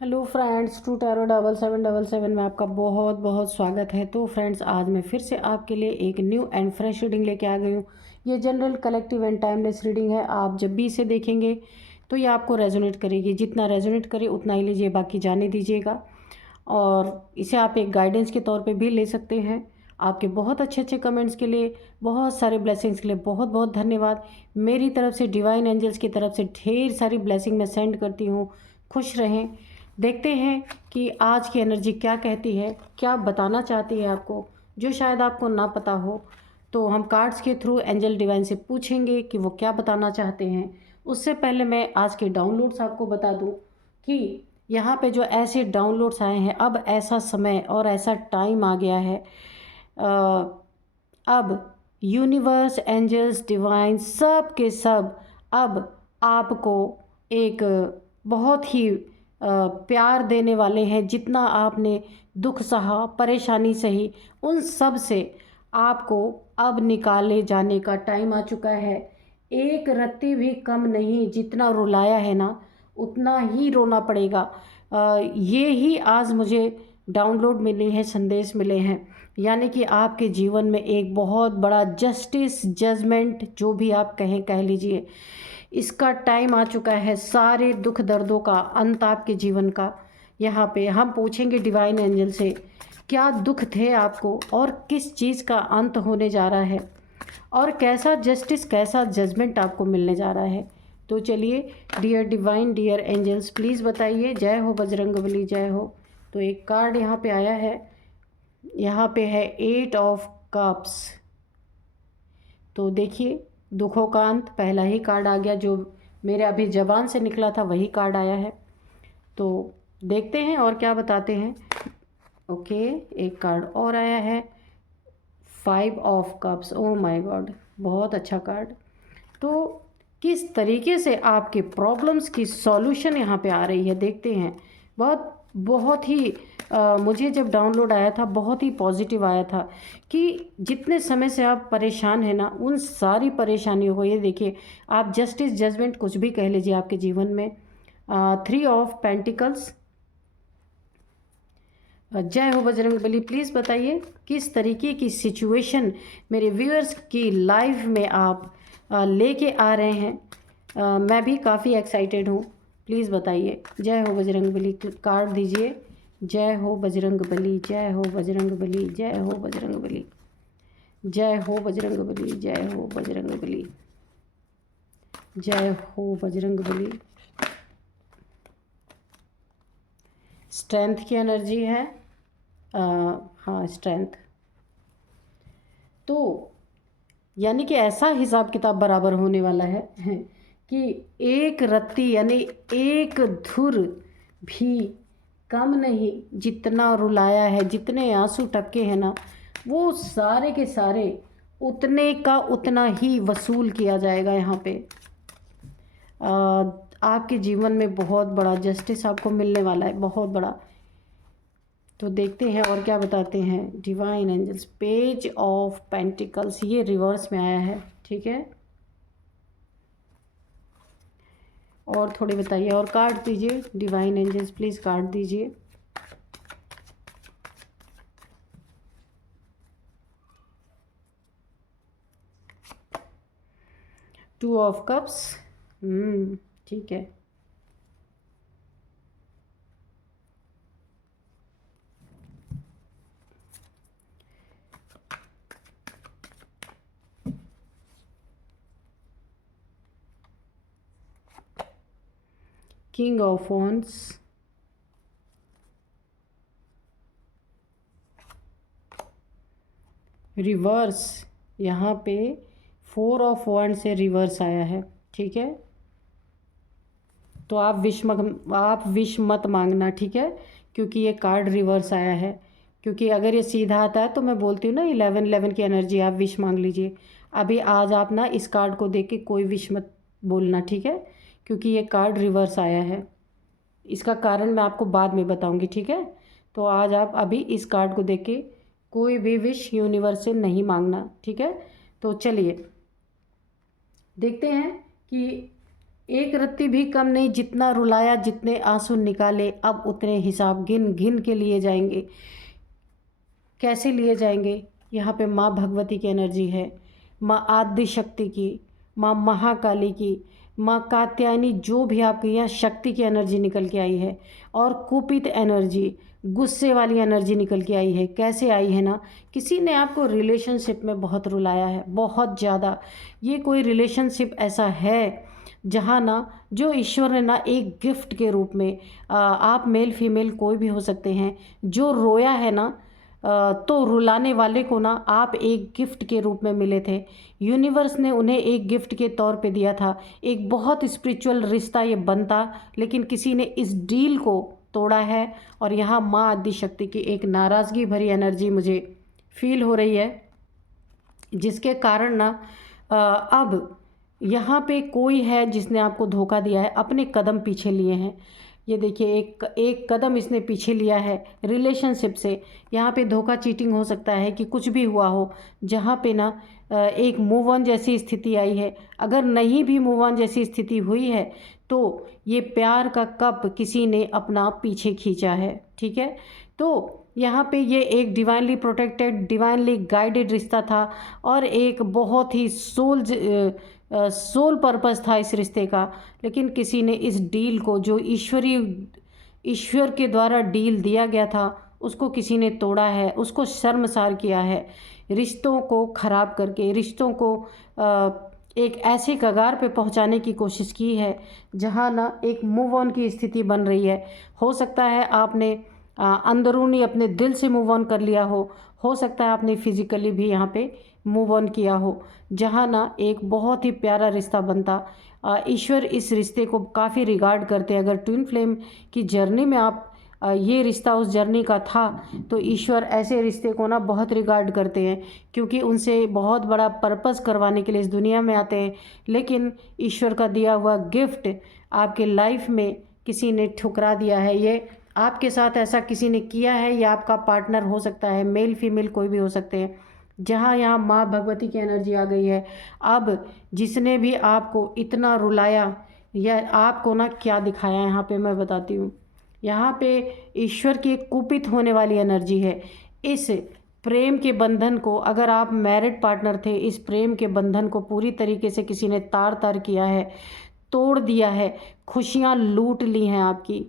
Hello friends, to tarot 7777 में आपका बहुत बहुत स्वागत है। तो फ्रेंड्स, आज मैं फिर से आपके लिए एक न्यू एंड फ्रेश रीडिंग लेके आ गई हूँ। ये general, collective and timeless reading है। आप जब भी इसे देखेंगे तो ये आपको रेजोनेट करेगी। जितना रेजोनेट करे उतना ही लीजिए, बाकी जाने दीजिएगा। और इसे आप एक गाइडेंस के तौर पे भी ले सकते हैं। आपके बहुत अच्छे अच्छे कमेंट्स के लिए, बहुत सारे ब्लेसिंग्स के लिए बहुत बहुत धन्यवाद। मेरी तरफ से, डिवाइन एंजल्स की तरफ से ढेर सारी ब्लेसिंग मैं सेंड करती हूँ। खुश रहें। देखते हैं कि आज की एनर्जी क्या कहती है, क्या बताना चाहती है आपको, जो शायद आपको ना पता हो। तो हम कार्ड्स के थ्रू एंजल डिवाइन से पूछेंगे कि वो क्या बताना चाहते हैं। उससे पहले मैं आज के डाउनलोड्स आपको बता दूं कि यहाँ पे जो ऐसे डाउनलोड्स आए हैं, अब ऐसा समय और ऐसा टाइम आ गया है। अब यूनिवर्स, एंजल्स, डिवाइन, सब के सब अब आपको एक बहुत ही प्यार देने वाले हैं। जितना आपने दुख सहा, परेशानी सही, उन सब से आपको अब निकाले जाने का टाइम आ चुका है। एक रत्ती भी कम नहीं। जितना रुलाया है ना, उतना ही रोना पड़ेगा। ये ही आज मुझे डाउनलोड मिले हैं, संदेश मिले हैं। यानी कि आपके जीवन में एक बहुत बड़ा जस्टिस, जजमेंट, जो भी आप कहें कह लीजिए, इसका टाइम आ चुका है। सारे दुख दर्दों का अंत आपके जीवन का। यहाँ पे हम पूछेंगे डिवाइन एंजल से, क्या दुख थे आपको और किस चीज़ का अंत होने जा रहा है, और कैसा जस्टिस, कैसा जजमेंट आपको मिलने जा रहा है। तो चलिए, dear divine, dear angels, please बताइए। जय हो बजरंगबली, जय हो। तो एक कार्ड यहाँ पे आया है। यहाँ पे है 8 ऑफ कप्स। तो देखिए, दुखों का अंत, पहला ही कार्ड आ गया। जो मेरे अभी जबान से निकला था वही कार्ड आया है। तो देखते हैं और क्या बताते हैं। ओके, एक कार्ड और आया है, 5 of cups. Oh my God, बहुत अच्छा कार्ड। तो किस तरीके से आपके प्रॉब्लम्स की सॉल्यूशन यहाँ पे आ रही है, देखते हैं। बहुत बहुत ही मुझे जब डाउनलोड आया था, बहुत ही पॉजिटिव आया था कि जितने समय से आप परेशान हैं ना, उन सारी परेशानियों को, ये देखिए, आप जस्टिस, जजमेंट, कुछ भी कह लीजिए आपके जीवन में। 3 ऑफ पेंटिकल्स। जय हो बजरंगबली। प्लीज़ बताइए किस तरीके की सिचुएशन मेरे व्यूअर्स की लाइफ में आप लेके आ रहे हैं। मैं भी काफ़ी एक्साइटेड हूँ। प्लीज़ बताइए। जय हो बजरंगबली, कार्ड दीजिए। जय हो बजरंगबली, जय हो बजरंगबली, जय हो बजरंगबली, जय हो बजरंगबली, जय हो बजरंगबली, जय हो बजरंगबली। स्ट्रेंथ की एनर्जी है। हाँ, स्ट्रेंथ। तो यानी कि ऐसा हिसाब किताब बराबर होने वाला है कि एक रत्ती यानी एक धुर भी कम नहीं। जितना रुलाया है, जितने आंसू टपके हैं ना, वो सारे के सारे उतने का उतना ही वसूल किया जाएगा यहाँ पे। आपके जीवन में बहुत बड़ा जस्टिस आपको मिलने वाला है, बहुत बड़ा। तो देखते हैं और क्या बताते हैं divine angels. Page of pentacles, ये रिवर्स में आया है, ठीक है। और थोड़े बताइए और कार्ड दीजिए डिवाइन एंजल्स, प्लीज़ कार्ड दीजिए। Two of cups. ठीक है। King of wands. रिवर्स, यहाँ पे 4 ऑफ वॉन्ड से रिवर्स आया है, ठीक है। तो आप विश मत मांगना, ठीक है, क्योंकि ये कार्ड रिवर्स आया है। क्योंकि अगर ये सीधा आता है तो मैं बोलती हूँ ना, 11 की एनर्जी, आप विश मांग लीजिए। अभी आज आप ना इस कार्ड को देख के कोई विश मत बोलना, ठीक है, क्योंकि ये कार्ड रिवर्स आया है। इसका कारण मैं आपको बाद में बताऊंगी, ठीक है। तो आज आप अभी इस कार्ड को देख के कोई भी विश यूनिवर्स से नहीं मांगना, ठीक है। तो चलिए देखते हैं कि एक रत्ती भी कम नहीं, जितना रुलाया, जितने आंसू निकाले, अब उतने हिसाब गिन गिन के लिए जाएंगे। कैसे लिए जाएंगे? यहाँ पे माँ भगवती की एनर्जी है, माँ आदि शक्ति की, माँ महाकाली की, माँ कात्यायनी, जो भी आपके यहाँ शक्ति की एनर्जी निकल के आई है, और कुपित एनर्जी, गुस्से वाली एनर्जी निकल के आई है। कैसे आई है ना, किसी ने आपको रिलेशनशिप में बहुत रुलाया है, बहुत ज़्यादा। ये कोई रिलेशनशिप ऐसा है जहाँ ना, जो ईश्वर ने ना एक गिफ्ट के रूप में, आप मेल फीमेल कोई भी हो सकते हैं, जो रोया है ना, तो रुलाने वाले को ना आप एक गिफ्ट के रूप में मिले थे। यूनिवर्स ने उन्हें एक गिफ्ट के तौर पे दिया था। एक बहुत स्पिरिचुअल रिश्ता ये बनता, लेकिन किसी ने इस डील को तोड़ा है। और यहाँ माँ आदिशक्ति की एक नाराज़गी भरी एनर्जी मुझे फील हो रही है, जिसके कारण ना अब यहाँ पे कोई है जिसने आपको धोखा दिया है, अपने कदम पीछे लिए हैं। ये देखिए, एक एक कदम इसने पीछे लिया है रिलेशनशिप से। यहाँ पे धोखा, चीटिंग हो सकता है कि कुछ भी हुआ हो, जहाँ पे ना एक मूव ऑन जैसी स्थिति आई है। अगर नहीं भी मूव ऑन जैसी स्थिति हुई है, तो ये प्यार का कप किसी ने अपना पीछे खींचा है। ठीक है, तो यहाँ पे ये एक डिवाइनली प्रोटेक्टेड, डिवाइनली गाइडेड रिश्ता था, और एक बहुत ही सोल पर्पस था इस रिश्ते का। लेकिन किसी ने इस डील को, जो ईश्वर के द्वारा डील दिया गया था, उसको किसी ने तोड़ा है, उसको शर्मसार किया है, रिश्तों को ख़राब करके, रिश्तों को एक ऐसे कगार पे पहुंचाने की कोशिश की है जहां ना एक मूव ऑन की स्थिति बन रही है। हो सकता है आपने अंदरूनी अपने दिल से मूव ऑन कर लिया हो सकता है आपने फिजिकली भी यहाँ पे मूव ऑन किया हो, जहाँ ना एक बहुत ही प्यारा रिश्ता बनता। ईश्वर इस रिश्ते को काफ़ी रिगार्ड करते हैं। अगर ट्विन फ्लेम की जर्नी में आप ये रिश्ता उस जर्नी का था, तो ईश्वर ऐसे रिश्ते को ना बहुत रिगार्ड करते हैं, क्योंकि उनसे बहुत बड़ा पर्पस करवाने के लिए इस दुनिया में आते हैं। लेकिन ईश्वर का दिया हुआ गिफ्ट आपके लाइफ में किसी ने ठुकरा दिया है। ये आपके साथ ऐसा किसी ने किया है, या आपका पार्टनर हो सकता है, मेल फीमेल कोई भी हो सकते हैं, जहाँ यहाँ माँ भगवती की एनर्जी आ गई है। अब जिसने भी आपको इतना रुलाया, या आपको ना क्या दिखाया, यहाँ पे मैं बताती हूँ। यहाँ पे ईश्वर की एक कुपित होने वाली एनर्जी है। इस प्रेम के बंधन को, अगर आप मैरिड पार्टनर थे, इस प्रेम के बंधन को पूरी तरीके से किसी ने तार तार किया है, तोड़ दिया है। खुशियाँ लूट ली हैं आपकी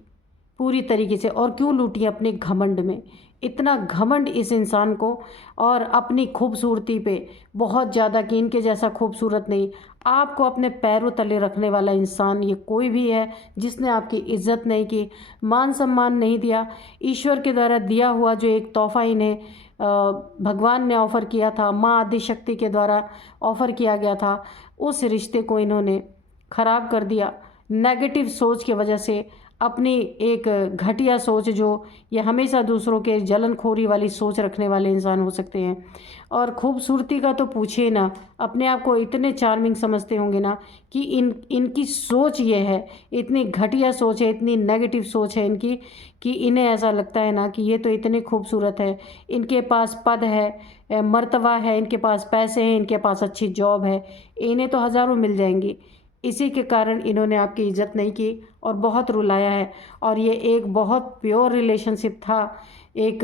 पूरी तरीके से। और क्यों लूटी? अपने घमंड में। इतना घमंड इस इंसान को, और अपनी खूबसूरती पे बहुत ज़्यादा, कि इनके जैसा खूबसूरत नहीं। आपको अपने पैरों तले रखने वाला इंसान ये कोई भी है जिसने आपकी इज्जत नहीं की, मान सम्मान नहीं दिया। ईश्वर के द्वारा दिया हुआ जो एक तोहफा इन्हें भगवान ने ऑफ़र किया था, माँ आदिशक्ति के द्वारा ऑफ़र किया गया था, उस रिश्ते को इन्होंने ख़राब कर दिया। नेगेटिव सोच की वजह से, अपनी एक घटिया सोच, जो ये हमेशा दूसरों के जलनखोरी वाली सोच रखने वाले इंसान हो सकते हैं। और खूबसूरती का तो पूछिए ना, अपने आप को इतने चार्मिंग समझते होंगे ना, कि इनकी सोच ये है, इतनी घटिया सोच है, इतनी नेगेटिव सोच है इनकी, कि इन्हें ऐसा लगता है ना कि ये तो इतने खूबसूरत है, इनके पास पद है, मर्तबा है, इनके पास पैसे हैं, इनके पास अच्छी जॉब है, इन्हें तो हज़ारों मिल जाएंगी। इसी के कारण इन्होंने आपकी इज़्ज़त नहीं की और बहुत रुलाया है। और ये एक बहुत प्योर रिलेशनशिप था, एक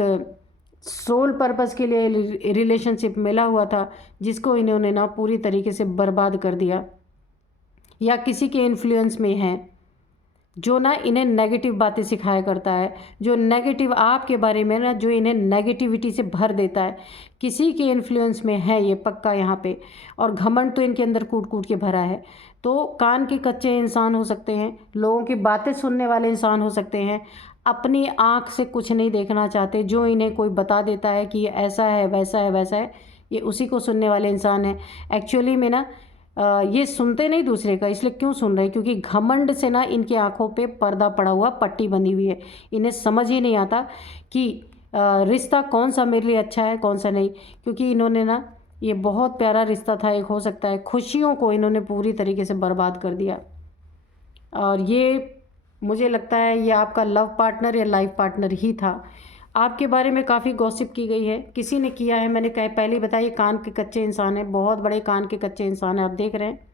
सोल पर्पस के लिए रिलेशनशिप मिला हुआ था, जिसको इन्होंने ना पूरी तरीके से बर्बाद कर दिया। या किसी के इन्फ्लुएंस में है, जो ना इन्हें नेगेटिव बातें सिखाया करता है, जो नेगेटिव आपके बारे में ना, जो इन्हें नेगेटिविटी से भर देता है। किसी के इन्फ्लुएंस में है ये पक्का यहाँ पे। और घमंड तो इनके अंदर कूट कूट के भरा है। तो कान के कच्चे इंसान हो सकते हैं, लोगों की बातें सुनने वाले इंसान हो सकते हैं, अपनी आँख से कुछ नहीं देखना चाहते, जो इन्हें कोई बता देता है कि ये ऐसा है, वैसा है, वैसा है, ये उसी को सुनने वाले इंसान हैं। एक्चुअली में ना ये सुनते नहीं दूसरे का, इसलिए क्यों सुन रहे हैं? क्योंकि घमंड से ना इनकी आंखों पे पर्दा पड़ा हुआ, पट्टी बंधी हुई है। इन्हें समझ ही नहीं आता कि रिश्ता कौन सा मेरे लिए अच्छा है, कौन सा नहीं। क्योंकि इन्होंने ना, ये बहुत प्यारा रिश्ता था, एक हो सकता है, खुशियों को इन्होंने पूरी तरीके से बर्बाद कर दिया। और ये मुझे लगता है ये आपका लव पार्टनर या लाइफ पार्टनर ही था। आपके बारे में काफ़ी गॉसिप की गई है, किसी ने किया है, मैंने पहले ही बताया, कान के कच्चे इंसान है, बहुत बड़े कान के कच्चे इंसान है, आप देख रहे हैं।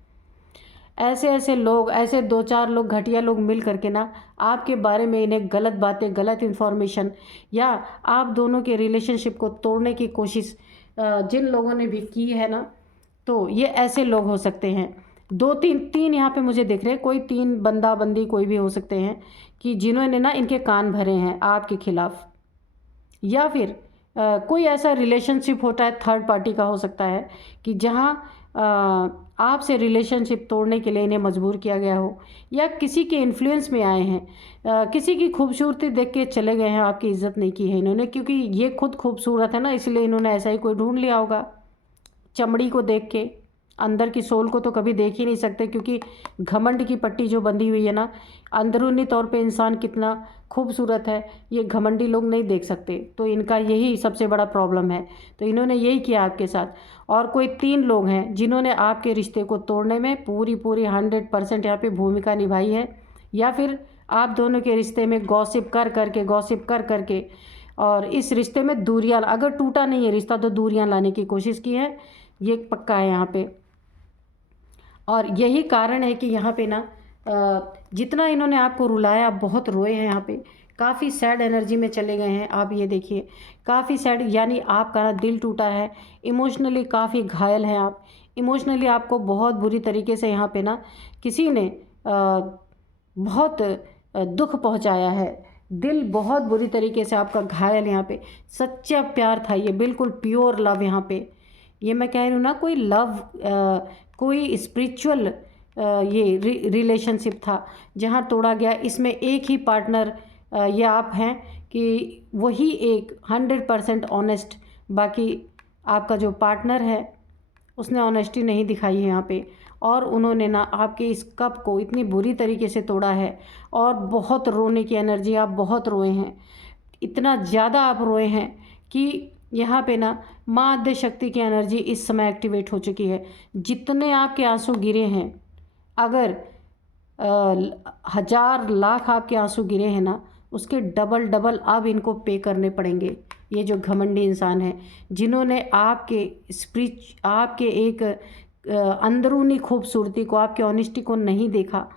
ऐसे ऐसे लोग, ऐसे 2-4 लोग, घटिया लोग मिल करके ना आपके बारे में इन्हें गलत बातें, गलत इन्फॉर्मेशन या आप दोनों के रिलेशनशिप को तोड़ने की कोशिश जिन लोगों ने भी की है ना, तो ये ऐसे लोग हो सकते हैं। 2-3 यहाँ पे मुझे दिख रहे हैं, कोई 3 बंदा बंदी कोई भी हो सकते हैं कि जिन्होंने ना इनके कान भरे हैं आपके खिलाफ, या फिर कोई ऐसा रिलेशनशिप होता है, थर्ड पार्टी का हो सकता है कि जहाँ आपसे रिलेशनशिप तोड़ने के लिए इन्हें मजबूर किया गया हो, या किसी के इन्फ्लुएंस में आए हैं, किसी की खूबसूरती देख के चले गए हैं, आपकी इज्जत नहीं की है इन्होंने, क्योंकि ये खुद खूबसूरत है ना, इसलिए इन्होंने ऐसा ही कोई ढूंढ लिया होगा। चमड़ी को देख के, अंदर की सोल को तो कभी देख ही नहीं सकते, क्योंकि घमंड की पट्टी जो बंधी हुई है ना, अंदरूनी तौर पे इंसान कितना खूबसूरत है ये घमंडी लोग नहीं देख सकते, तो इनका यही सबसे बड़ा प्रॉब्लम है। तो इन्होंने यही किया आपके साथ। और कोई 3 लोग हैं जिन्होंने आपके रिश्ते को तोड़ने में पूरी 100% यहाँ पे भूमिका निभाई है, या फिर आप दोनों के रिश्ते में गॉसिप कर करके और इस रिश्ते में दूरियां, अगर टूटा नहीं है रिश्ता तो दूरियां लाने की कोशिश की है, ये पक्का है यहाँ पे। और यही कारण है कि यहाँ पे ना जितना इन्होंने आपको रुलाया, बहुत रोए हैं यहाँ पे, काफ़ी सैड एनर्जी में चले गए हैं आप। ये देखिए काफ़ी सैड, यानी आपका ना दिल टूटा है, इमोशनली काफ़ी घायल हैं आप। इमोशनली आपको बहुत बुरी तरीके से यहाँ पे ना किसी ने बहुत दुख पहुँचाया है, दिल बहुत बुरी तरीके से आपका घायल यहाँ पे। सच्चा प्यार था ये, बिल्कुल प्योर लव यहाँ पे, ये मैं कह रही हूँ ना, कोई लव कोई स्पिरिचुअल ये रिलेशनशिप था जहाँ तोड़ा गया। इसमें एक ही पार्टनर ये आप हैं कि वही एक 100% ऑनेस्ट, बाकी आपका जो पार्टनर है उसने ऑनेस्टी नहीं दिखाई है यहाँ पे, और उन्होंने ना आपके इस कप को इतनी बुरी तरीके से तोड़ा है। और बहुत रोने की एनर्जी, आप बहुत रोए हैं, इतना ज़्यादा आप रोए हैं कि यहाँ पे ना माँ आद्य शक्ति की एनर्जी इस समय एक्टिवेट हो चुकी है। जितने आपके आंसू गिरे हैं, अगर 1000 लाख आपके आंसू गिरे हैं ना, उसके डबल डबल अब इनको पे करने पड़ेंगे। ये जो घमंडी इंसान है जिन्होंने आपके एक अंदरूनी खूबसूरती को, आपके ऑनेस्टी को नहीं देखा,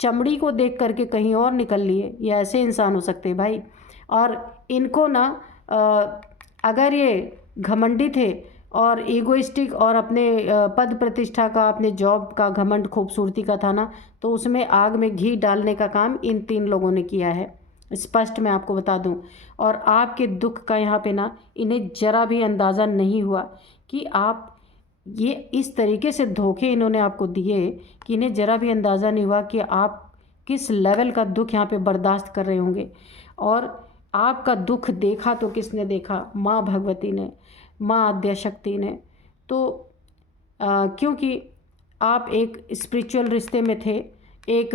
चमड़ी को देख करके कहीं और निकल लिए, ये ऐसे इंसान हो सकते हैं भाई। और इनको ना अगर ये घमंडी थे और ईगोइस्टिक और अपने पद प्रतिष्ठा का, अपने जॉब का घमंड, खूबसूरती का था ना, तो उसमें आग में घी डालने का काम इन 3 लोगों ने किया है, स्पष्ट मैं आपको बता दूं। और आपके दुख का यहाँ पे ना इन्हें ज़रा भी अंदाज़ा नहीं हुआ कि आप ये इस तरीके से धोखे इन्होंने आपको दिए कि इन्हें ज़रा भी अंदाज़ा नहीं हुआ कि आप किस लेवल का दुख यहाँ पे बर्दाश्त कर रहे होंगे। और आपका दुख देखा तो किसने देखा? माँ भगवती ने, माँ आद्या शक्ति ने। तो क्योंकि आप एक स्पिरिचुअल रिश्ते में थे, एक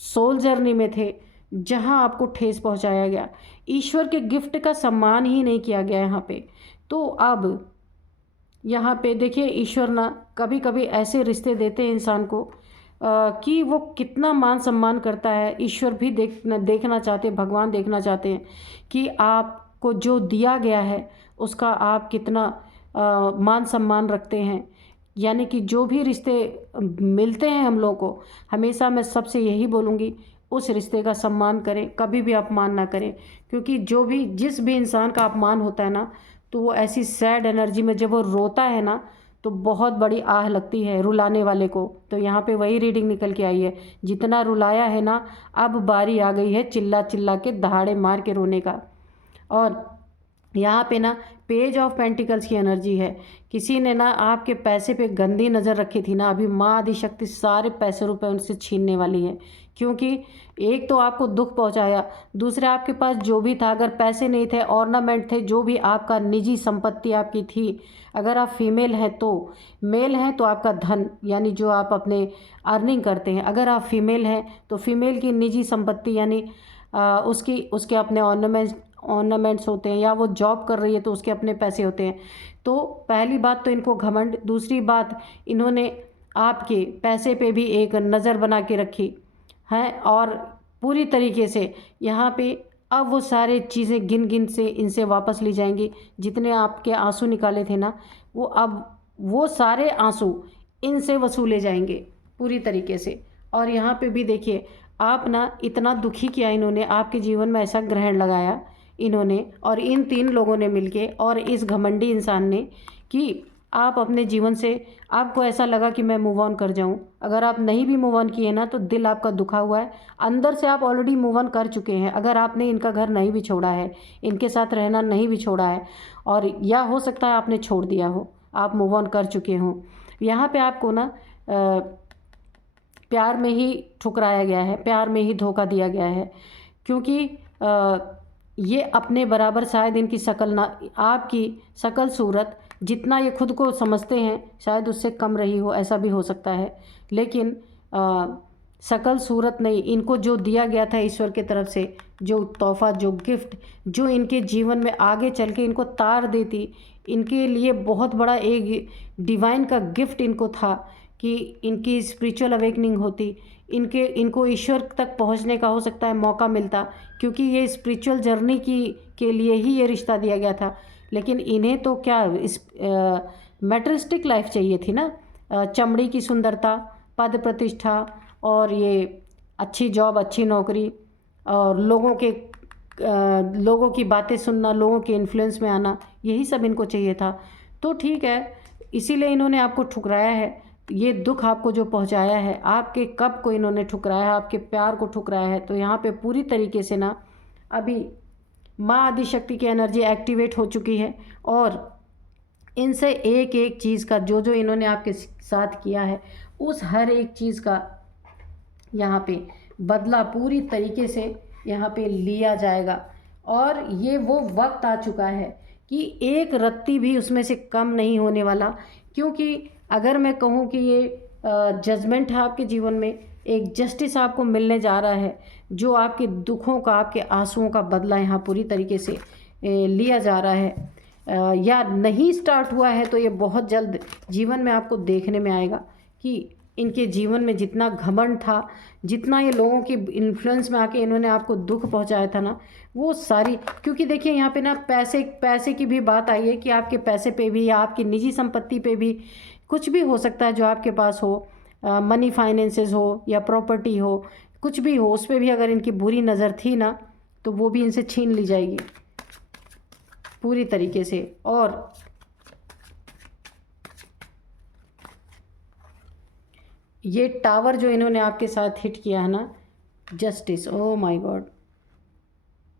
सोल जर्नी में थे, जहाँ आपको ठेस पहुँचाया गया, ईश्वर के गिफ्ट का सम्मान ही नहीं किया गया यहाँ पे। तो अब यहाँ पे देखिए, ईश्वर ना कभी कभी ऐसे रिश्ते देते हैं इंसान को कि वो कितना मान सम्मान करता है। ईश्वर भी देखना चाहते हैं, भगवान देखना चाहते हैं कि आपको जो दिया गया है उसका आप कितना मान सम्मान रखते हैं। यानी कि जो भी रिश्ते मिलते हैं हम लोगों को, हमेशा मैं सबसे यही बोलूँगी, उस रिश्ते का सम्मान करें, कभी भी अपमान ना करें। क्योंकि जिस भी इंसान का अपमान होता है ना, तो वो ऐसी सैड एनर्जी में जब वो रोता है ना, तो बहुत बड़ी आह लगती है रुलाने वाले को। तो यहाँ पे वही रीडिंग निकल के आई है, जितना रुलाया है ना, अब बारी आ गई है चिल्ला चिल्ला के, दहाड़े मार के रोने का। और यहाँ पे ना पेज ऑफ पेंटिकल्स की एनर्जी है। किसी ने ना आपके पैसे पे गंदी नज़र रखी थी ना, अभी माँ आदि शक्ति सारे पैसे रुपए उनसे छीनने वाली है। क्योंकि एक तो आपको दुख पहुँचाया, दूसरा आपके पास जो भी था, अगर पैसे नहीं थे, ऑर्नामेंट थे, जो भी आपका निजी संपत्ति आपकी थी, अगर आप फीमेल हैं तो, मेल हैं तो आपका धन, यानी जो आप अपने अर्निंग करते हैं, अगर आप फीमेल हैं तो फीमेल की निजी संपत्ति, यानी उसके अपने ऑर्नामेंट्स होते हैं, या वो जॉब कर रही है तो उसके अपने पैसे होते हैं। तो पहली बात तो इनको घमंड, दूसरी बात इन्होंने आपके पैसे पे भी एक नज़र बना के रखी है। और पूरी तरीके से यहाँ पे अब वो सारे चीज़ें गिन गिन से इनसे वापस ली जाएंगी। जितने आपके आंसू निकाले थे ना, वो अब वो सारे आंसू इनसे वसूले जाएंगे। पूरी तरीके से। और यहाँ पे भी देखिए, आप ना इतना दुखी किया इन्होंने, आपके जीवन में ऐसा ग्रहण लगाया इन्होंने और इन 3 लोगों ने मिलके और इस घमंडी इंसान ने, कि आप अपने जीवन से, आपको ऐसा लगा कि मैं मूव ऑन कर जाऊं। अगर आप नहीं भी मूव ऑन किए ना तो दिल आपका दुखा हुआ है, अंदर से आप ऑलरेडी मूव ऑन कर चुके हैं। अगर आपने इनका घर नहीं भी छोड़ा है, इनके साथ रहना नहीं भी छोड़ा है, और या हो सकता है आपने छोड़ दिया हो, आप मूव ऑन कर चुके हों। यहाँ पे आपको ना प्यार में ही ठुकराया गया है, प्यार में ही धोखा दिया गया है, क्योंकि ये अपने बराबर शायद इनकी शक्ल ना, आपकी शक्ल सूरत जितना ये खुद को समझते हैं शायद उससे कम रही हो, ऐसा भी हो सकता है। लेकिन शक्ल सूरत नहीं, इनको जो दिया गया था ईश्वर की तरफ से, जो तोहफा, जो गिफ्ट, जो इनके जीवन में आगे चल के इनको तार देती, इनके लिए बहुत बड़ा एक डिवाइन का गिफ्ट इनको था कि इनकी स्पिरिचुअल अवेकनिंग होती, इनको ईश्वर तक पहुंचने का हो सकता है मौका मिलता, क्योंकि ये स्पिरिचुअल जर्नी के लिए ही ये रिश्ता दिया गया था। लेकिन इन्हें तो क्या इस मैटरिस्टिक लाइफ चाहिए थी ना, चमड़ी की सुंदरता, पद प्रतिष्ठा, और ये अच्छी जॉब, अच्छी नौकरी, और लोगों की बातें सुनना, लोगों के इन्फ्लुएंस में आना, यही सब इनको चाहिए था। तो ठीक है, इसीलिए इन्होंने आपको ठुकराया है। ये दुख आपको जो पहुंचाया है, आपके कब को इन्होंने ठुकराया है, आपके प्यार को ठुकराया है। तो यहाँ पे पूरी तरीके से ना अभी माँ आदिशक्ति की एनर्जी एक्टिवेट हो चुकी है, और इनसे एक एक चीज़ का, जो जो इन्होंने आपके साथ किया है, उस हर एक चीज़ का यहाँ पे बदला पूरी तरीके से यहाँ पे लिया जाएगा। और ये वो वक्त आ चुका है कि एक रत्ती भी उसमें से कम नहीं होने वाला, क्योंकि अगर मैं कहूँ कि ये जजमेंट है आपके जीवन में, एक जस्टिस आपको मिलने जा रहा है, जो आपके दुखों का, आपके आंसुओं का बदला यहाँ पूरी तरीके से लिया जा रहा है। या नहीं स्टार्ट हुआ है तो ये बहुत जल्द जीवन में आपको देखने में आएगा कि इनके जीवन में जितना घमंड था, जितना ये लोगों की इन्फ्लुएंस में आके इन्होंने आपको दुख पहुंचाया था ना, वो सारी, क्योंकि देखिए यहाँ पे ना पैसे की भी बात आई है कि आपके पैसे पे भी या आपकी निजी संपत्ति पे भी कुछ भी हो सकता है जो आपके पास हो, मनी फाइनेंसेस हो या प्रॉपर्टी हो, कुछ भी हो, उस पर भी अगर इनकी बुरी नज़र थी ना तो वो भी इनसे छीन ली जाएगी पूरी तरीके से। और ये टावर जो इन्होंने आपके साथ हिट किया है ना, justice, oh my God,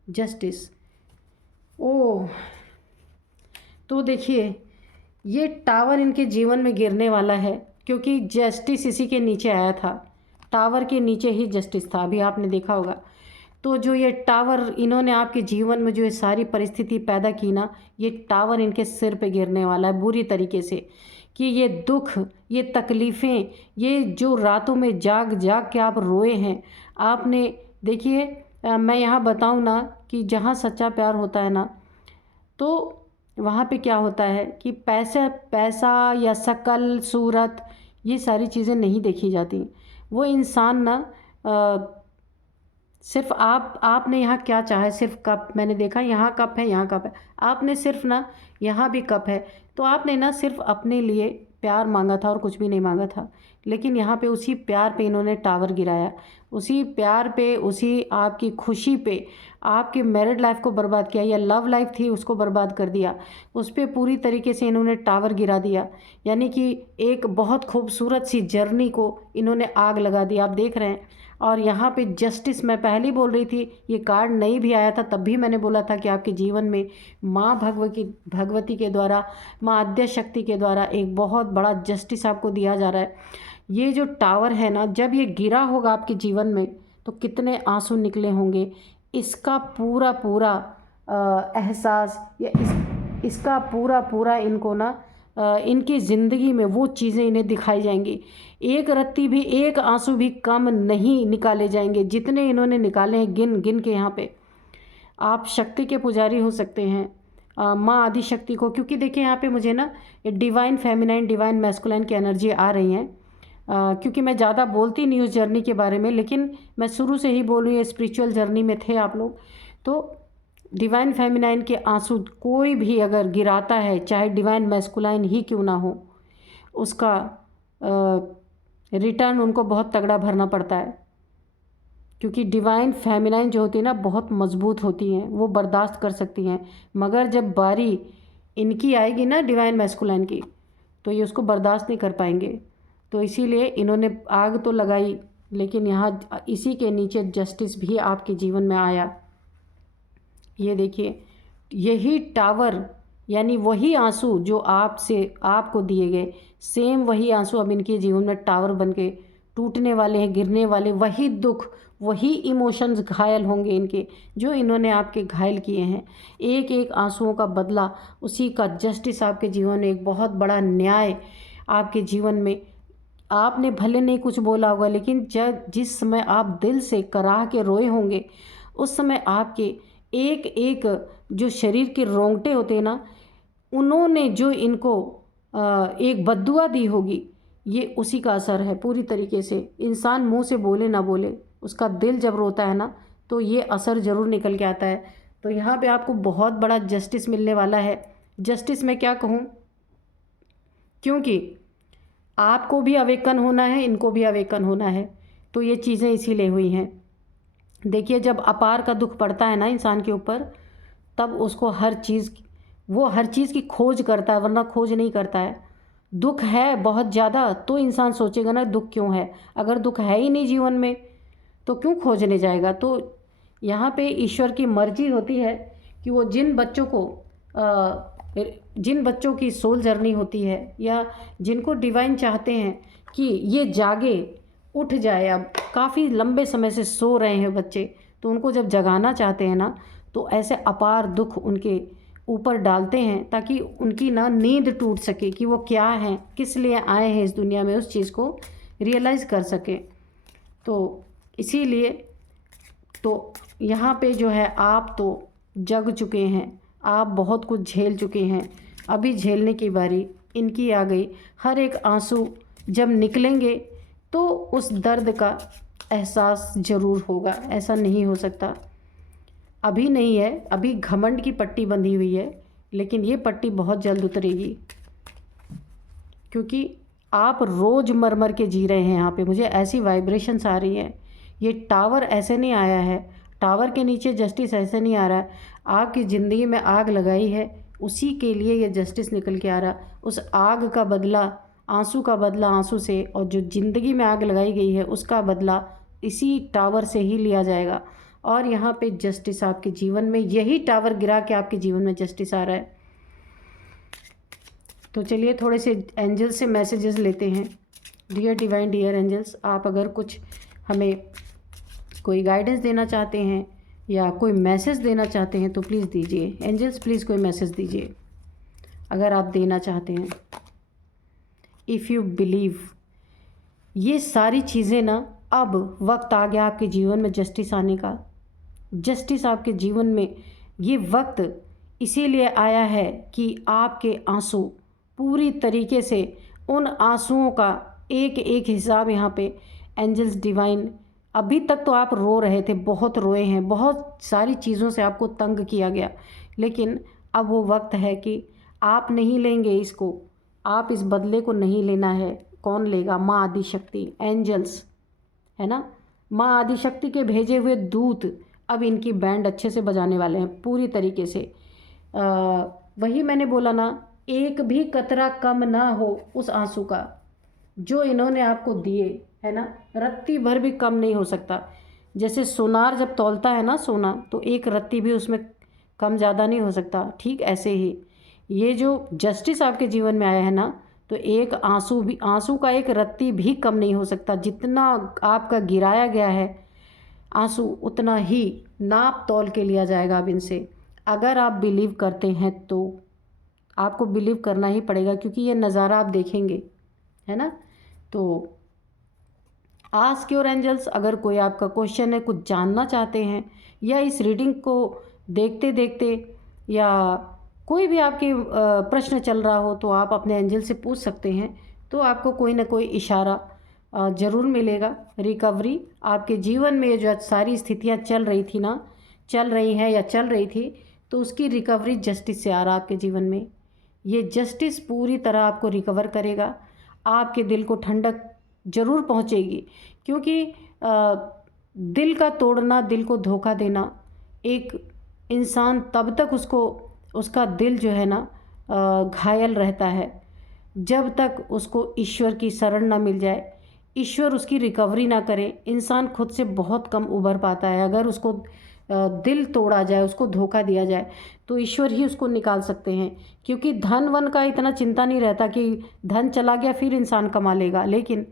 justice, oh, तो देखिए ये टावर इनके जीवन में गिरने वाला है, क्योंकि जस्टिस इसी के नीचे आया था, टावर के नीचे ही जस्टिस था, अभी आपने देखा होगा। तो जो ये टावर इन्होंने आपके जीवन में जो ये सारी परिस्थिति पैदा की ना, ये टावर इनके सिर पे गिरने वाला है बुरी तरीके से, कि ये दुख, ये तकलीफ़ें, ये जो रातों में जाग जाग के आप रोए हैं, आपने देखिए, मैं यहाँ बताऊँ ना कि जहाँ सच्चा प्यार होता है ना, तो वहाँ पे क्या होता है कि पैसा या शक्ल सूरत, ये सारी चीज़ें नहीं देखी जाती। वो इंसान ना सिर्फ आपने यहाँ क्या चाहा है, सिर्फ कप, मैंने देखा यहाँ कप है, यहाँ कप है, आपने सिर्फ ना यहाँ भी कप है, तो आपने ना सिर्फ अपने लिए प्यार मांगा था और कुछ भी नहीं मांगा था। लेकिन यहाँ पे उसी प्यार पे इन्होंने टावर गिराया, उसी प्यार पे, उसी आपकी खुशी पे आपकी मैरिड लाइफ को बर्बाद किया, या लव लाइफ थी उसको बर्बाद कर दिया, उस पर पूरी तरीके से इन्होंने टावर गिरा दिया। यानी कि एक बहुत खूबसूरत सी जर्नी को इन्होंने आग लगा दी, आप देख रहे हैं। और यहाँ पे जस्टिस, मैं पहले ही बोल रही थी, ये कार्ड नहीं भी आया था तब भी मैंने बोला था कि आपके जीवन में माँ भगवती के द्वारा, माँ आद्य शक्ति के द्वारा एक बहुत बड़ा जस्टिस आपको दिया जा रहा है। ये जो टावर है ना, जब ये गिरा होगा आपके जीवन में तो कितने आंसू निकले होंगे, इसका पूरा पूरा एहसास, या इसका पूरा पूरा इनको ना इनकी ज़िंदगी में वो चीज़ें इन्हें दिखाई जाएंगी। एक रत्ती भी, एक आंसू भी कम नहीं निकाले जाएंगे, जितने इन्होंने निकाले हैं गिन गिन के। यहाँ पे आप शक्ति के पुजारी हो सकते हैं, माँ आदि शक्ति को, क्योंकि देखिए यहाँ पे मुझे ना डिवाइन फेमिनाइन, डिवाइन मैस्कुलाइन की एनर्जी आ रही हैं। क्योंकि मैं ज़्यादा बोलती नहीं उस जर्नी के बारे में, लेकिन मैं शुरू से ही बोल रही हूँ, स्पिरिचुअल जर्नी में थे आप लोग, तो डिवाइन फेमिनाइन के आंसू कोई भी अगर गिराता है, चाहे डिवाइन मैस्कुलाइन ही क्यों ना हो, उसका रिटर्न उनको बहुत तगड़ा भरना पड़ता है, क्योंकि डिवाइन फेमिनाइन जो होती है ना बहुत मजबूत होती हैं, वो बर्दाश्त कर सकती हैं। मगर जब बारी इनकी आएगी ना डिवाइन मैस्कुलाइन की, तो ये उसको बर्दाश्त नहीं कर पाएंगे। तो इसीलिए इन्होंने आग तो लगाई, लेकिन यहाँ इसी के नीचे जस्टिस भी आपके जीवन में आया। ये देखिए, यही टावर यानी वही आंसू जो आपको दिए गए, सेम वही आंसू अब इनके जीवन में टावर बन के टूटने वाले हैं, गिरने वाले। वही दुख, वही इमोशंस घायल होंगे इनके, जो इन्होंने आपके घायल किए हैं। एक एक आंसुओं का बदला, उसी का जस्टिस आपके जीवन में, एक बहुत बड़ा न्याय आपके जीवन में। आपने भले नहीं कुछ बोला होगा, लेकिन जिस समय आप दिल से कराह के रोए होंगे, उस समय आपके एक एक जो शरीर के रोंगटे होते हैं ना, उन्होंने जो इनको एक बद्दुआ दी होगी, ये उसी का असर है पूरी तरीके से। इंसान मुंह से बोले ना बोले, उसका दिल जब रोता है ना, तो ये असर ज़रूर निकल के आता है। तो यहाँ पे आपको बहुत बड़ा जस्टिस मिलने वाला है। जस्टिस मैं क्या कहूँ, क्योंकि आपको भी अवेकन होना है, इनको भी अवेकन होना है, तो ये चीज़ें इसीलिए हुई हैं। देखिए, जब अपार का दुख पड़ता है ना इंसान के ऊपर, तब उसको हर चीज़ की खोज करता है, वरना खोज नहीं करता है। दुख है बहुत ज़्यादा तो इंसान सोचेगा ना दुख क्यों है। अगर दुख है ही नहीं जीवन में, तो क्यों खोजने जाएगा। तो यहाँ पे ईश्वर की मर्जी होती है कि वो जिन बच्चों की सोल जर्नी होती है, या जिनको डिवाइन चाहते हैं कि ये जागे, उठ जाए। अब काफ़ी लंबे समय से सो रहे हैं बच्चे, तो उनको जब जगाना चाहते हैं ना, तो ऐसे अपार दुख उनके ऊपर डालते हैं, ताकि उनकी ना नींद टूट सके कि वो क्या हैं, किस लिए आए हैं इस दुनिया में, उस चीज़ को रियलाइज़ कर सके। तो इसीलिए तो यहाँ पे जो है, आप तो जग चुके हैं, आप बहुत कुछ झेल चुके हैं, अभी झेलने की बारी इनकी आ गई। हर एक आंसू जब निकलेंगे तो उस दर्द का एहसास ज़रूर होगा, ऐसा नहीं हो सकता। अभी नहीं है, अभी घमंड की पट्टी बंधी हुई है, लेकिन ये पट्टी बहुत जल्द उतरेगी, क्योंकि आप रोज़ मर मर के जी रहे हैं यहाँ पे। मुझे ऐसी वाइब्रेशंस आ रही हैं। ये टावर ऐसे नहीं आया है, टावर के नीचे जस्टिस ऐसे नहीं आ रहा है। आपकी ज़िंदगी में आग लगाई है, उसी के लिए ये जस्टिस निकल के आ रहा। उस आग का बदला, आंसू का बदला आंसू से, और जो ज़िंदगी में आग लगाई गई है उसका बदला इसी टावर से ही लिया जाएगा। और यहाँ पे जस्टिस आपके जीवन में, यही टावर गिरा के आपके जीवन में जस्टिस आ रहा है। तो चलिए थोड़े से एंजल्स से मैसेजेस लेते हैं। डियर डिवाइन, डियर एंजल्स, आप अगर कुछ हमें कोई गाइडेंस देना चाहते हैं या कोई मैसेज देना चाहते हैं तो प्लीज़ दीजिए। एंजल्स प्लीज़ कोई मैसेज दीजिए अगर आप देना चाहते हैं। इफ़ यू बिलीव, ये सारी चीज़ें ना, अब वक्त आ गया आपके जीवन में जस्टिस आने का। जस्टिस आपके जीवन में ये वक्त इसीलिए आया है कि आपके आंसू पूरी तरीके से, उन आंसुओं का एक एक हिसाब यहाँ पे एंजल्स डिवाइन, अभी तक तो आप रो रहे थे, बहुत रोए हैं, बहुत सारी चीज़ों से आपको तंग किया गया, लेकिन अब वो वक्त है कि आप नहीं लेंगे इसको, आप इस बदले को नहीं लेना है। कौन लेगा? माँ आदिशक्ति, एंजल्स, है ना। माँ आदिशक्ति के भेजे हुए दूत अब इनकी बैंड अच्छे से बजाने वाले हैं पूरी तरीके से। वही मैंने बोला ना, एक भी कतरा कम ना हो उस आंसू का जो इन्होंने आपको दिए, है ना। रत्ती भर भी कम नहीं हो सकता। जैसे सोनार जब तौलता है ना सोना, तो एक रत्ती भी उसमें कम ज़्यादा नहीं हो सकता, ठीक ऐसे ही ये जो जस्टिस आपके जीवन में आया है ना, तो एक आंसू का एक रत्ती भी कम नहीं हो सकता। जितना आपका गिराया गया है आंसू, उतना ही नाप तौल के लिया जाएगा अब इनसे। अगर आप बिलीव करते हैं तो आपको बिलीव करना ही पड़ेगा, क्योंकि ये नज़ारा आप देखेंगे, है ना। तो आस्क योर एंजल्स, अगर कोई आपका क्वेश्चन है, कुछ जानना चाहते हैं, या इस रीडिंग को देखते देखते या कोई भी आपके प्रश्न चल रहा हो, तो आप अपने एंजल से पूछ सकते हैं। तो आपको कोई ना कोई इशारा ज़रूर मिलेगा। रिकवरी आपके जीवन में, ये जो सारी स्थितियाँ चल रही थी ना, चल रही हैं या चल रही थी, तो उसकी रिकवरी जस्टिस से आ रहा आपके जीवन में। ये जस्टिस पूरी तरह आपको रिकवर करेगा, आपके दिल को ठंडक ज़रूर पहुँचेगी, क्योंकि दिल का तोड़ना, दिल को धोखा देना, एक इंसान तब तक उसका दिल जो है ना घायल रहता है जब तक उसको ईश्वर की शरण ना मिल जाए, ईश्वर उसकी रिकवरी ना करे। इंसान खुद से बहुत कम उभर पाता है। अगर उसको दिल तोड़ा जाए, उसको धोखा दिया जाए, तो ईश्वर ही उसको निकाल सकते हैं, क्योंकि धन वन का इतना चिंता नहीं रहता कि धन चला गया फिर इंसान कमा लेगा। लेकिन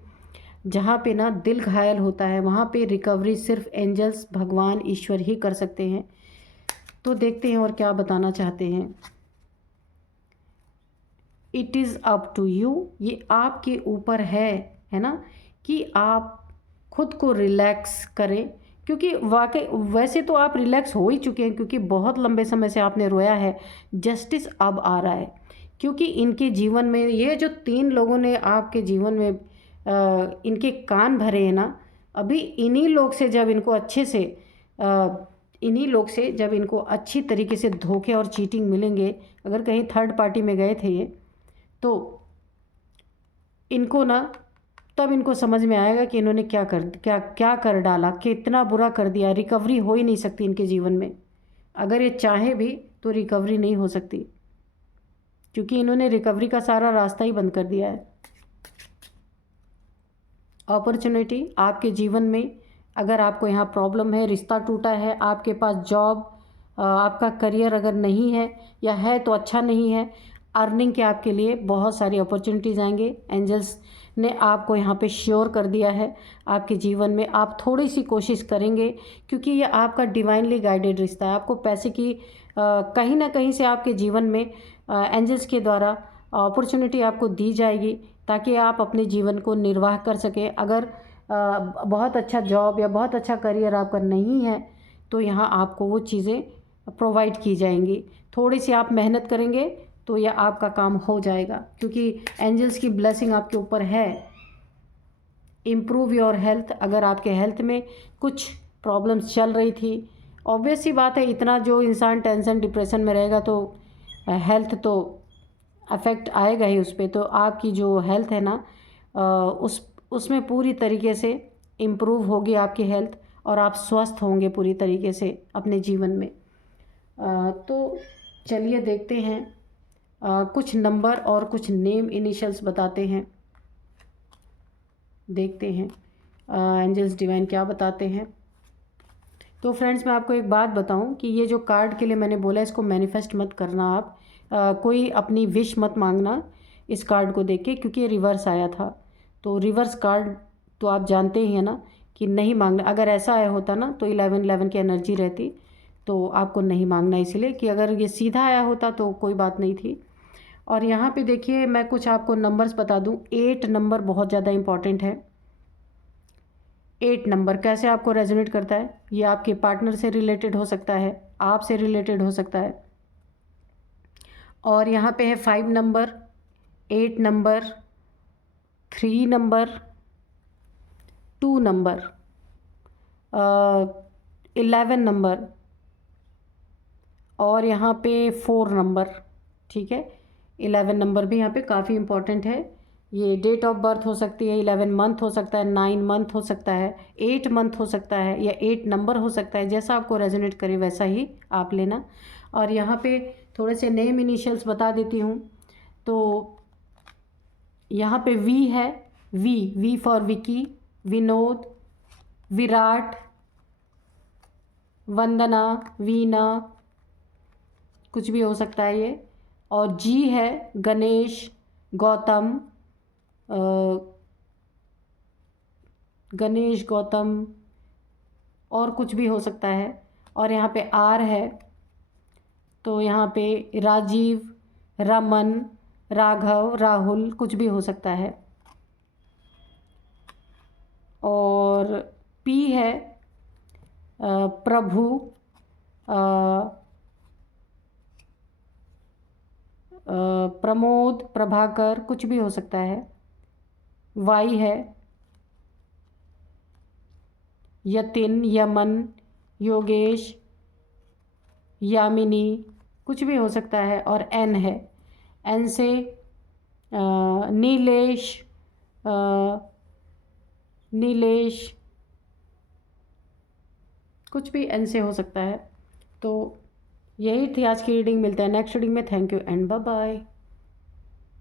जहाँ पे ना दिल घायल होता है, वहाँ पे रिकवरी सिर्फ एंजल्स, भगवान, ईश्वर ही कर सकते हैं। तो देखते हैं और क्या बताना चाहते हैं। It is up to you, ये आपके ऊपर है ना, कि आप खुद को रिलैक्स करें, क्योंकि वाकई वैसे तो आप रिलैक्स हो ही चुके हैं, क्योंकि बहुत लंबे समय से आपने रोया है। जस्टिस अब आ रहा है, क्योंकि इनके जीवन में ये जो 3 लोगों ने आपके जीवन में इनके कान भरे हैं ना, अभी इन्हीं लोग से जब इनको अच्छे से इन्हीं लोग से जब इनको अच्छी तरीके से धोखे और चीटिंग मिलेंगे, अगर कहीं थर्ड पार्टी में गए थे ये, तो इनको ना तब इनको समझ में आएगा कि इन्होंने क्या कर डाला, कितना बुरा कर दिया। रिकवरी हो ही नहीं सकती इनके जीवन में, अगर ये चाहे भी तो रिकवरी नहीं हो सकती, क्योंकि इन्होंने रिकवरी का सारा रास्ता ही बंद कर दिया है। अपॉर्चुनिटी आपके जीवन में, अगर आपको यहाँ प्रॉब्लम है, रिश्ता टूटा है, आपके पास जॉब, आपका करियर अगर नहीं है या है तो अच्छा नहीं है, अर्निंग के आपके लिए बहुत सारी अपॉर्चुनिटीज़ आएंगे। एंजल्स ने आपको यहाँ पे श्योर कर दिया है आपके जीवन में। आप थोड़ी सी कोशिश करेंगे, क्योंकि ये आपका डिवाइनली गाइडेड रिश्ता है। आपको पैसे की कहीं ना कहीं से आपके जीवन में एंजल्स के द्वारा अपॉर्चुनिटी आपको दी जाएगी, ताकि आप अपने जीवन को निर्वाह कर सकें। अगर बहुत अच्छा जॉब या बहुत अच्छा करियर आपका नहीं है, तो यहाँ आपको वो चीज़ें प्रोवाइड की जाएंगी। थोड़ी सी आप मेहनत करेंगे तो यह आपका काम हो जाएगा, क्योंकि एंजल्स की ब्लेसिंग आपके ऊपर है। इम्प्रूव योर हेल्थ, अगर आपके हेल्थ में कुछ प्रॉब्लम्स चल रही थी, ऑब्वियस सी बात है, इतना जो इंसान टेंशन डिप्रेशन में रहेगा तो हेल्थ तो अफेक्ट आएगा ही उस पर। तो आपकी जो हेल्थ है ना, उसमें पूरी तरीके से इम्प्रूव होगी आपकी हेल्थ, और आप स्वस्थ होंगे पूरी तरीके से अपने जीवन में। तो चलिए देखते हैं, कुछ नंबर और कुछ नेम इनिशियल्स बताते हैं, देखते हैं एंजल्स डिवाइन क्या बताते हैं। तो फ्रेंड्स, मैं आपको एक बात बताऊं कि ये जो कार्ड के लिए मैंने बोला, इसको मैनिफेस्ट मत करना आप, कोई अपनी विश मत मांगना इस कार्ड को देख के, क्योंकि ये रिवर्स आया था। तो रिवर्स कार्ड तो आप जानते ही हैं ना कि नहीं मांगना। अगर ऐसा आया होता ना तो 11-11 की एनर्जी रहती, तो आपको नहीं मांगना, इसलिए कि अगर ये सीधा आया होता तो कोई बात नहीं थी। और यहाँ पे देखिए, मैं कुछ आपको नंबर्स बता दूँ। 8 नंबर बहुत ज़्यादा इम्पॉर्टेंट है। 8 नंबर कैसे आपको रेजोनेट करता है? ये आपके पार्टनर से रिलेटेड हो सकता है, आप से रिलेटेड हो सकता है। और यहाँ पे है 5 number, 8 number, 3 number, 2 number, 11 number, और यहाँ पे 4 नंबर। ठीक है, 11 नंबर भी यहाँ पे काफ़ी इम्पॉर्टेंट है। ये डेट ऑफ बर्थ हो सकती है, 11 मंथ हो सकता है, 9 मंथ हो सकता है, 8 मंथ हो सकता है, या 8 नंबर हो सकता है। जैसा आपको रेजोनेट करे वैसा ही आप लेना। और यहाँ पे थोड़े से नेम इनिशियल्स बता देती हूँ। तो यहाँ पे वी है, वी फॉर विकी, विनोद, विराट, वंदना, वीना, कुछ भी हो सकता है ये। और जी है, गणेश, गौतम, गणेश, गौतम, और कुछ भी हो सकता है। और यहाँ पे आर है, तो यहाँ पे राजीव, रमन, राघव, राहुल, कुछ भी हो सकता है। और पी है, प्रभु, प्रमोद, प्रभाकर, कुछ भी हो सकता है। वाई है, यतिन, यमन, योगेश, यामिनी, कुछ भी हो सकता है। और एन है, एन से नीलेश, नीलेश, कुछ भी एन से हो सकता है। तो यही थी आज की रीडिंग। मिलते हैं नेक्स्ट रीडिंग में। Thank you and bye bye.